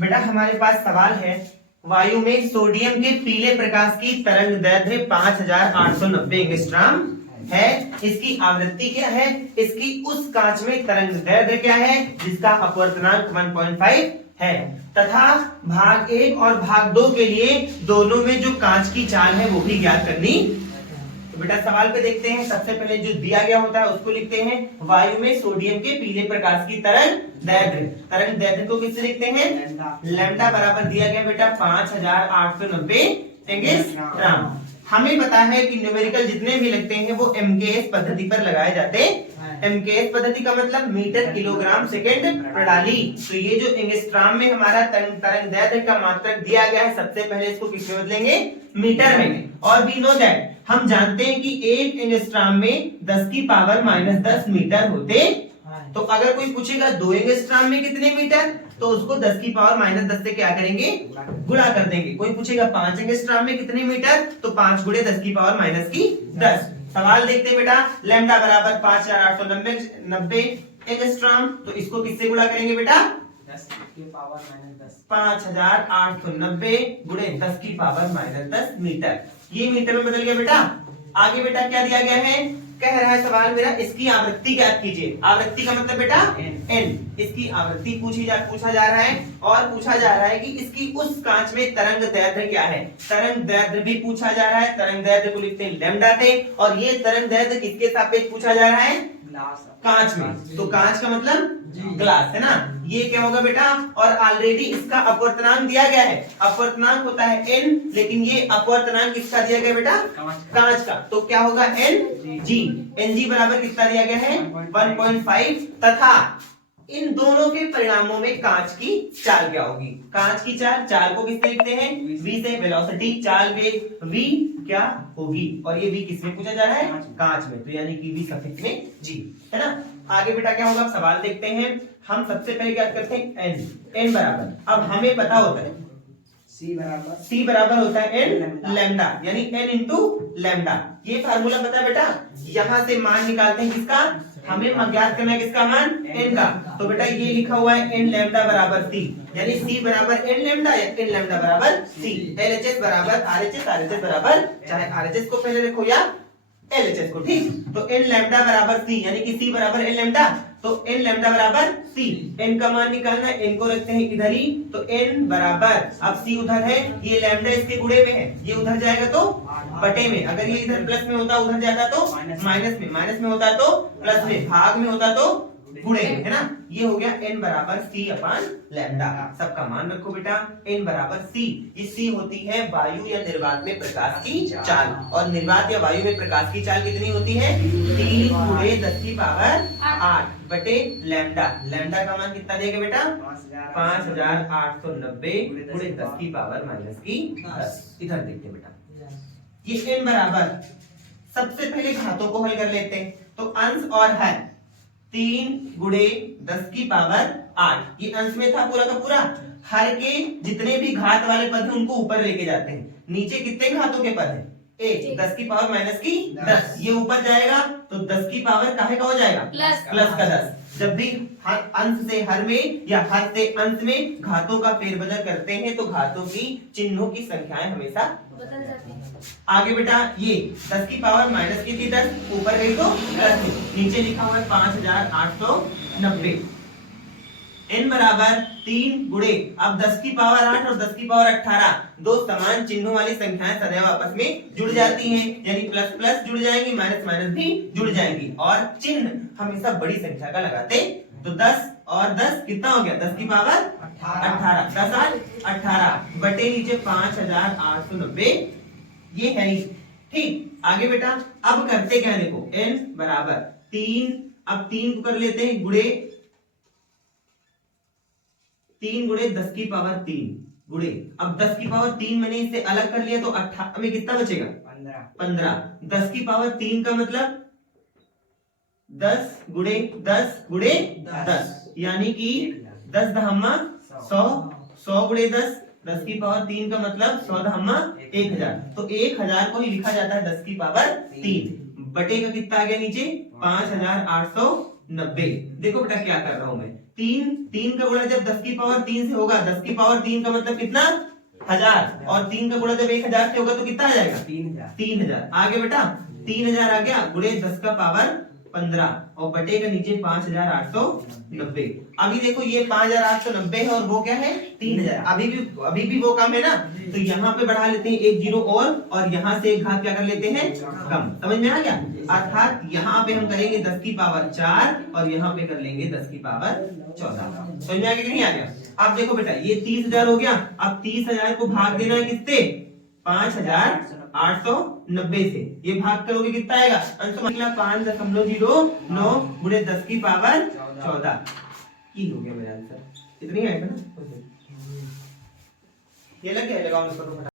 बेटा हमारे पास सवाल है, वायु में सोडियम के पीले प्रकाश की तरंग दैर्ध्य 5890 एंगस्ट्रॉम है। इसकी आवृत्ति क्या है? इसकी उस कांच में तरंग दैर्ध्य क्या है जिसका अपवर्तनांक 1.5 है, तथा भाग 1 और भाग 2 के लिए दोनों में जो कांच की चाल है वो भी ज्ञात करनी। तो बेटा सवाल पे देखते हैं। सबसे पहले जो दिया गया होता है उसको लिखते हैं, वायु में सोडियम के पीले प्रकाश की तरंग दैर्ध्य। तरंग दैर्ध्य को किससे लिखते हैं? लैम्डा बराबर दिया गया बेटा 5890 एंगस्ट्रॉम। हमें पता है कि न्यूमेरिकल जितने भी लगते हैं वो एमकेएस पद्धति पर लगाए जाते हैं। एमकेएस पद्धति का मतलब मीटर किलोग्राम सेकंड प्रणाली। तो ये जो एंगस्ट्रॉम में हमारा तरंग दैर्ध्य का मात्रक दिया गया है, सबसे पहले इसको किस में बदलेंगे? मीटर में। और वी नो दैट, हम जानते हैं कि एक एंगस्ट्रॉम में 10 की पावर -10 मीटर होते। तो अगर कोई पूछेगा 2 एंगस्ट्रॉम में कितने मीटर, तो उसको 10 की पावर -10 से क्या करेंगे? गुणा कर देंगे। कोई पूछेगा 5 एंगस्ट्रॉम में कितने मीटर, तो 5 गुणे 10 की पावर -10। सवाल देखते हैं बेटा, लैम्डा बराबर 5890 एंगस्ट्रॉम, तो इसको किससे गुणा करेंगे बेटा? 10 की पावर -10। 5890 गुणे 10 की पावर -10 मीटर। ये मीटर में बदल गया बेटा। आगे बेटा क्या दिया गया है? कह रहा है सवाल मेरा, इसकी आवृत्ति ज्ञात कीजिए। आवृत्ति का मतलब बेटा n। इसकी आवृत्ति पूछा जा रहा है, और पूछा जा रहा है कि इसकी उस कांच में तरंग दैर्ध्य क्या है। तरंग दैर्ध्य भी पूछा जा रहा है। तरंग दैर्ध्य को लिखते हैं लैम्डा से, और ये तरंग दैर्ध्य किसके सापेक्ष पूछा जा रहा है? कांच में। तो कांच का मतलब ग्लास है ना। ये क्या होगा बेटा? और ऑलरेडी इसका अपवर्तनांक दिया गया है। अपवर्तनांक होता है n, लेकिन ये अपवर्तनांक किसका दिया गया बेटा? कांच का। तो क्या होगा? Ng बराबर कितना दिया गया है? 1.5। तथा इन दोनों के परिणामों में कांच की चाल क्या होगी? कांच की चाल को किससे लिखते हैं? v से। वेलोसिटी, चाल वेग v क्या होगी? और ये v किसमें पूछा जा रहा है? कांच में। तो यानी कि v सफिक्स में g है ना। आगे बेटा क्या होगा? सवाल देखते हैं। हम सबसे पहले क्या करते हैं? n बराबर, अब हमें पता होता है C बराबर होता है n लैम्डा, यानी n इंटू लैम्डा। ये फार्मूला पता है बेटा? यहां से मान निकालते हैं किसका? हमें ज्ञात करना है किसका मान? n का। तो बेटा ये लिखा हुआ है n लैम्डा बराबर c, यानी c बराबर n लैम्डा या n लैम्डा बराबर c। LHS बराबर RHS, RHS बराबर, चाहे RHS को पहले रखो या LHS को, ठीक। तो n लैम्डा बराबर c, यानी कि c बराबर n लैम्डा। तो n लैम्डा बराबर c, n का मान निकालना है, n को रखते हैं इधर ही। तो n बराबर, अब c उधर है, ये लैम्डा इसके गुणे में है, ये उधर जाएगा तो बटे में। अगर ये इधर प्लस में होता उधर जाता तो माइनस में, माइनस में होता तो प्लस में, भाग में होता तो गुणे में, है ना। ये हो गया n बराबर c अपान लैम्डा। सबका मान रखो बेटा, n बराबर c। ये c होती है वायु या निर्वात में प्रकाश की चाल, और निर्वात या वायु में प्रकाश की चाल कितनी होती है? 3 गुणे 10 की पावर 8 बटे लैम्डा। लैम्डा का मान कितना देगा बेटा? 5890 गुणे 10 की पावर -10। इधर देखते बेटा, ये n बराबर, सबसे पहले घातों को हल कर लेते हैं। तो अंश और हर 3 गुणे 10 की पावर 8, ये अंश में था पूरा का पूरा। हर के जितने भी घात वाले पद हैं उनको ऊपर लेके जाते हैं। नीचे कितने घातों के पद हैं? 1, 10 की पावर -10। ये ऊपर जाएगा तो 10 की पावर काहे का हो जाएगा? प्लस का 10। जब भी अंश से हर में या हर से अंश में घातों का फेरबदल करते हैं तो घातों की चिन्हों की संख्याएं हमेशा बदल जाती हैं। आगे बेटा ये 10 की पावर माइनस की थी 10, ऊपर गई तो प्लस में, नीचे लिखा हुआ है 5890। n बराबर 3 गुणे, अब 10 की पावर 8 और 10 की पावर 18, दो समान चिन्हों वाली संख्याएं सदैव आपस में जुड़ जाती हैं, यानी प्लस प्लस जुड़ जाएंगी, माइनस माइनस भी जुड़ जाएंगी, और चिन्ह हमेशा बड़ी संख्या का लगाते। तो 10 और 10 कितना हो गया? 10 की पावर 18, 10 8 18 बटे नीचे 5890, ये है ही, ठीक। आगे बेटा अब करते क्या? देखो n बराबर 3, अब 3 को कर लेते हैं गुणे, 3 गुणे 10 की पावर 3 गुणे, अब 10 की पावर 3 मैंने इससे अलग कर लिया तो 18 में कितना बचेगा? 15। 10 की पावर 3 का मतलब 10 गुणे 10 गुणे 10, यानी कि 10 दहम्मा 100, 100 गुणे 10, 10 की पावर 3 का मतलब 100 दहम्मा 1000। तो 1000 को ही लिखा जाता है 10 की पावर 3 बटे का कितना आ गया नीचे? 5890 90। देखो बेटा क्या कर रहा हूं मैं, तीन का गुणा जब 10 की पावर 3 से होगा, 10 की पावर 3 का मतलब कितना 1000, और 3 का गुणा जब 1000 से होगा तो कितना आ जाएगा 3000। 3000। आगे बेटा 3000 आ गया, गुणे 10 का पावर 15 और बटे का नीचे 5890। अभी देखो ये 5890 है और वो क्या है 3000। अभी भी वो कम है ना, तो यहाँ पे बढ़ा लेते हैं एक जीरो और यहाँ से एक घात क्या कर लेते हैं कम। समझ में आ गया? अर्थात यहाँ पे हम करेंगे 10 की पावर 4 और यहाँ पे कर लेंगे 10 की पावर 14। समझ में आ गया कि नहीं आ गया? अब देखो बेटा ये 30,000 हो गया, अब 30,000 को भाग देना है किससे 5890 से। ये भाग करोगे कितना आएगा अंश में 5.09 गुणे 10 की पावर 14। ये हो गया मेरा आंसर। इतनी आएगा ना, ये लग गया, लगाओ इसको फटाफट।